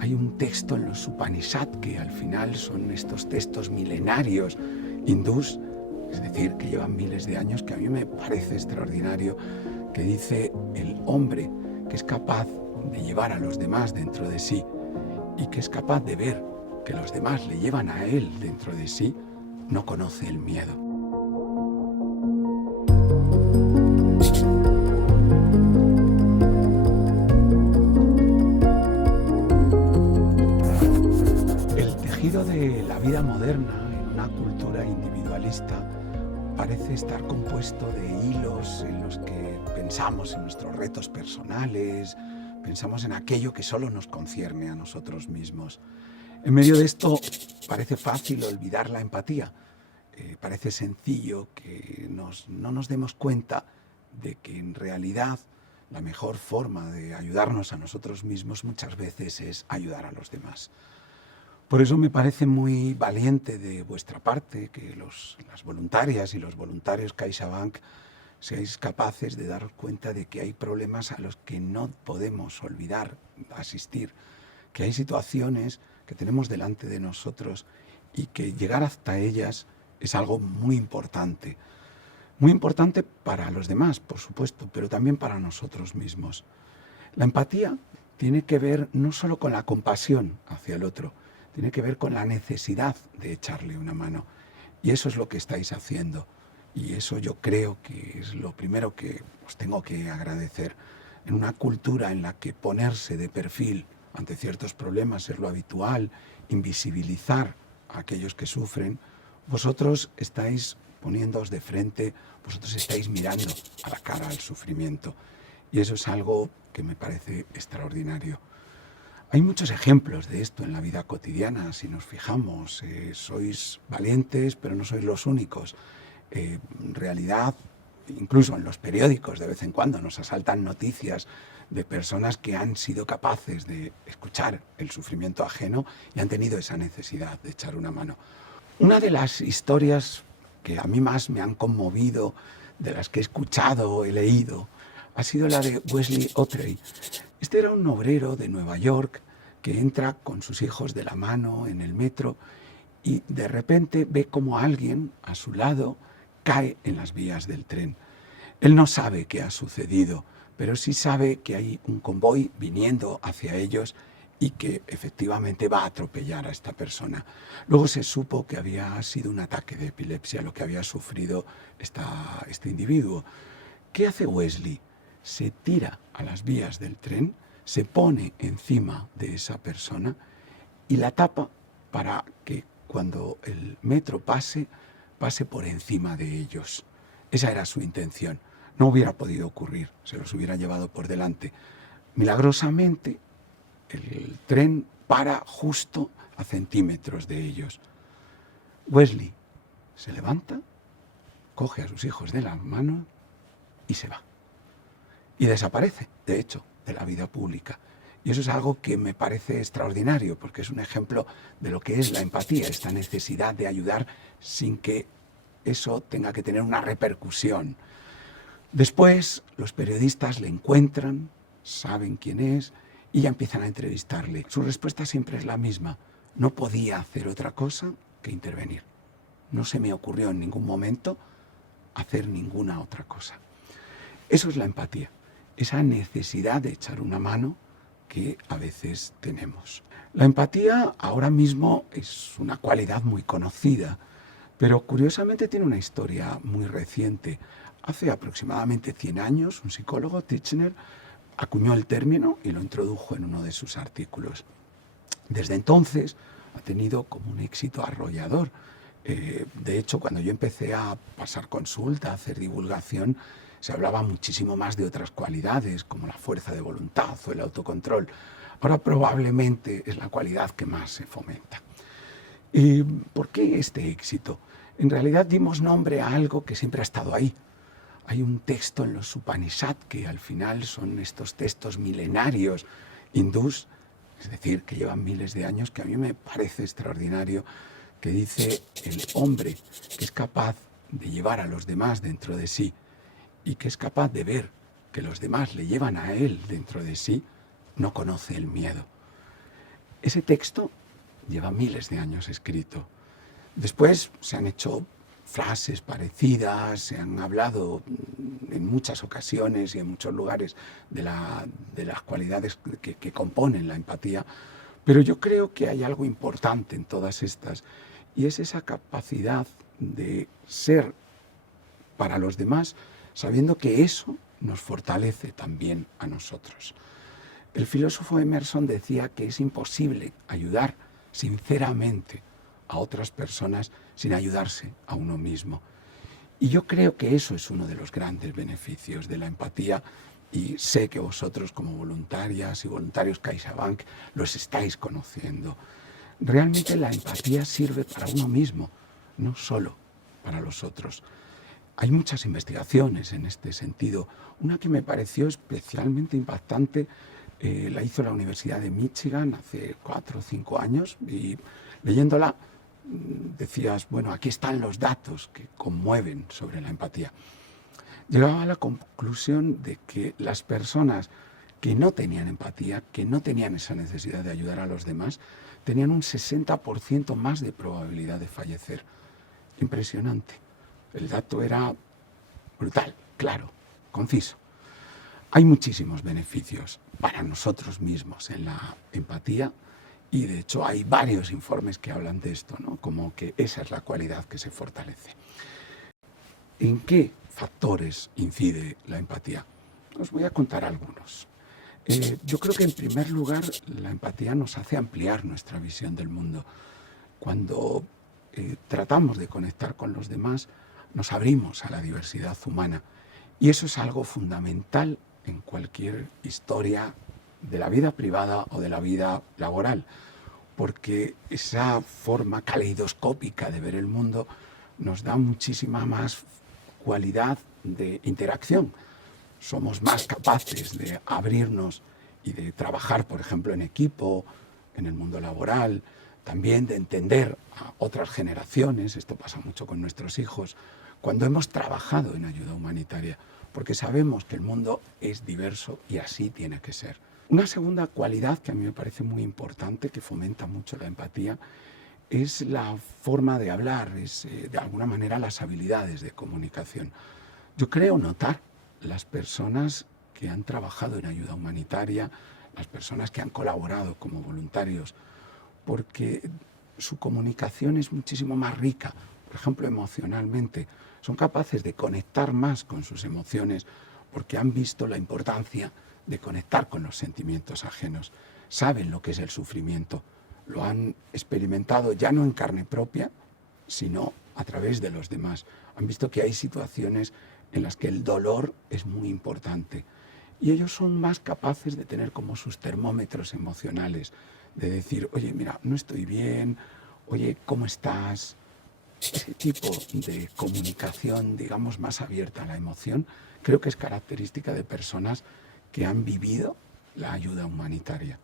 Hay un texto en los Upanishad, que al final son estos textos milenarios hindús, es decir, que llevan miles de años, que a mí me parece extraordinario, que dice: el hombre que es capaz de llevar a los demás dentro de sí y que es capaz de ver que los demás le llevan a él dentro de sí, no conoce el miedo. El tejido de la vida moderna en una cultura individualista parece estar compuesto de hilos en los que pensamos en nuestros retos personales, pensamos en aquello que solo nos concierne a nosotros mismos. En medio de esto parece fácil olvidar la empatía. Parece sencillo que no nos demos cuenta de que en realidad la mejor forma de ayudarnos a nosotros mismos muchas veces es ayudar a los demás. Por eso me parece muy valiente de vuestra parte que las voluntarias y los voluntarios CaixaBank seáis capaces de dar cuenta de que hay problemas a los que no podemos olvidar asistir, que hay situaciones que tenemos delante de nosotros y que llegar hasta ellas es algo muy importante para los demás, por supuesto, pero también para nosotros mismos. La empatía tiene que ver no solo con la compasión hacia el otro, tiene que ver con la necesidad de echarle una mano. Y eso es lo que estáis haciendo. Y eso yo creo que es lo primero que os tengo que agradecer. En una cultura en la que ponerse de perfil ante ciertos problemas es lo habitual, invisibilizar a aquellos que sufren, vosotros estáis poniéndoos de frente, vosotros estáis mirando a la cara al sufrimiento. Y eso es algo que me parece extraordinario. Hay muchos ejemplos de esto en la vida cotidiana, si nos fijamos. Sois valientes, pero no sois los únicos. En realidad, incluso en los periódicos de vez en cuando nos asaltan noticias de personas que han sido capaces de escuchar el sufrimiento ajeno y han tenido esa necesidad de echar una mano. Una de las historias que a mí más me han conmovido, de las que he escuchado, he leído, ha sido la de Wesley Otrey. Este era un obrero de Nueva York que entra con sus hijos de la mano en el metro y de repente ve como alguien a su lado cae en las vías del tren. Él no sabe qué ha sucedido, pero sí sabe que hay un convoy viniendo hacia ellos y que efectivamente va a atropellar a esta persona. Luego se supo que había sido un ataque de epilepsia lo que había sufrido este individuo. ¿Qué hace Wesley? Se tira a las vías del tren, se pone encima de esa persona y la tapa para que cuando el metro pase por encima de ellos. Esa era su intención. No hubiera podido ocurrir, se los hubiera llevado por delante. Milagrosamente, el tren para justo a centímetros de ellos. Wesley se levanta, coge a sus hijos de la mano y se va. Y desaparece, de hecho, de la vida pública. Y eso es algo que me parece extraordinario, porque es un ejemplo de lo que es la empatía, esta necesidad de ayudar sin que eso tenga que tener una repercusión. Después, los periodistas le encuentran, saben quién es, y ya empiezan a entrevistarle. Su respuesta siempre es la misma: no podía hacer otra cosa que intervenir. No se me ocurrió en ningún momento hacer ninguna otra cosa. Eso es la empatía, esa necesidad de echar una mano que a veces tenemos. La empatía ahora mismo es una cualidad muy conocida, pero curiosamente tiene una historia muy reciente. Hace aproximadamente 100 años, un psicólogo, Titchener, acuñó el término y lo introdujo en uno de sus artículos. Desde entonces ha tenido como un éxito arrollador. De hecho, cuando yo empecé a pasar consulta, a hacer divulgación, se hablaba muchísimo más de otras cualidades, como la fuerza de voluntad o el autocontrol. Ahora probablemente es la cualidad que más se fomenta. ¿Y por qué este éxito? En realidad dimos nombre a algo que siempre ha estado ahí. Hay un texto en los Upanishad, que al final son estos textos milenarios hindús, es decir, que llevan miles de años, que a mí me parece extraordinario, que dice: el hombre que es capaz de llevar a los demás dentro de sí y que es capaz de ver que los demás le llevan a él dentro de sí, no conoce el miedo. Ese texto lleva miles de años escrito. Después se han hecho frases parecidas, se han hablado en muchas ocasiones y en muchos lugares de las cualidades que componen la empatía, pero yo creo que hay algo importante en todas estas, y es esa capacidad de ser para los demás, sabiendo que eso nos fortalece también a nosotros. El filósofo Emerson decía que es imposible ayudar sinceramente a otras personas sin ayudarse a uno mismo. Y yo creo que eso es uno de los grandes beneficios de la empatía, y sé que vosotros como voluntarias y voluntarios CaixaBank los estáis conociendo. Realmente la empatía sirve para uno mismo, no solo para los otros. Hay muchas investigaciones en este sentido. Una que me pareció especialmente impactante la hizo la Universidad de Michigan hace 4 o 5 años, y leyéndola decías, bueno, aquí están los datos que conmueven sobre la empatía. Llegaba a la conclusión de que las personas que no tenían empatía, que no tenían esa necesidad de ayudar a los demás, tenían un 60% más de probabilidad de fallecer. Impresionante. El dato era brutal, claro, conciso. Hay muchísimos beneficios para nosotros mismos en la empatía, y de hecho hay varios informes que hablan de esto, ¿no? Como que esa es la cualidad que se fortalece. ¿En qué factores incide la empatía? Os voy a contar algunos. Yo creo que en primer lugar la empatía nos hace ampliar nuestra visión del mundo. Cuando tratamos de conectar con los demás, nos abrimos a la diversidad humana, y eso es algo fundamental en cualquier historia de la vida privada o de la vida laboral, porque esa forma caleidoscópica de ver el mundo nos da muchísima más cualidad de interacción. Somos más capaces de abrirnos y de trabajar, por ejemplo, en equipo, en el mundo laboral, también de entender a otras generaciones. Esto pasa mucho con nuestros hijos, cuando hemos trabajado en ayuda humanitaria, porque sabemos que el mundo es diverso y así tiene que ser. Una segunda cualidad que a mí me parece muy importante, que fomenta mucho la empatía, es la forma de hablar, es de alguna manera las habilidades de comunicación. Yo creo notar las personas que han trabajado en ayuda humanitaria, las personas que han colaborado como voluntarios, porque su comunicación es muchísimo más rica, por ejemplo, emocionalmente. Son capaces de conectar más con sus emociones porque han visto la importancia de conectar con los sentimientos ajenos. Saben lo que es el sufrimiento, lo han experimentado ya no en carne propia, sino a través de los demás. Han visto que hay situaciones en las que el dolor es muy importante, y ellos son más capaces de tener como sus termómetros emocionales, de decir, oye, mira, no estoy bien, oye, ¿cómo estás? Ese tipo de comunicación, digamos, más abierta a la emoción, creo que es característica de personas que han vivido la ayuda humanitaria.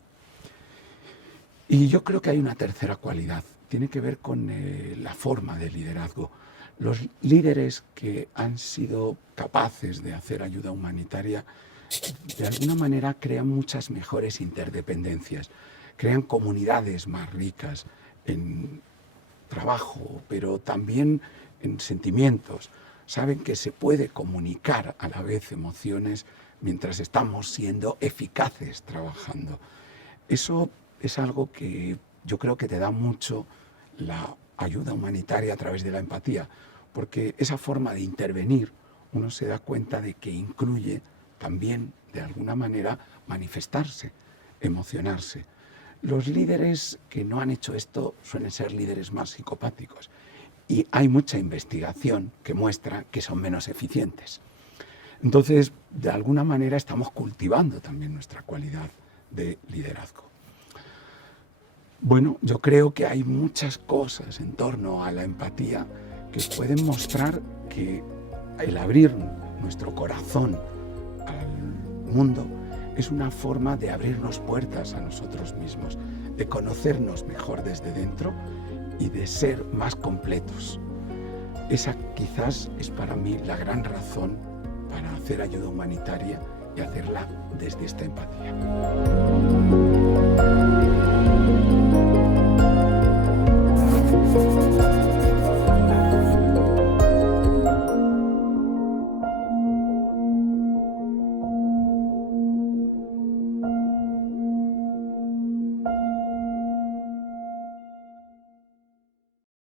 Y yo creo que hay una tercera cualidad, tiene que ver con la forma de liderazgo. Los líderes que han sido capaces de hacer ayuda humanitaria, de alguna manera crean muchas mejores interdependencias, crean comunidades más ricas en trabajo, pero también en sentimientos. Saben que se puede comunicar a la vez emociones mientras estamos siendo eficaces trabajando. Eso es algo que yo creo que te da mucho la ayuda humanitaria a través de la empatía, porque esa forma de intervenir, uno se da cuenta de que incluye también, de alguna manera, manifestarse, emocionarse. Los líderes que no han hecho esto suelen ser líderes más psicopáticos, y hay mucha investigación que muestra que son menos eficientes. Entonces, de alguna manera estamos cultivando también nuestra cualidad de liderazgo. Bueno, yo creo que hay muchas cosas en torno a la empatía que pueden mostrar que el abrir nuestro corazón al mundo es una forma de abrirnos puertas a nosotros mismos, de conocernos mejor desde dentro y de ser más completos. Esa quizás es para mí la gran razón para hacer ayuda humanitaria y hacerla desde esta empatía.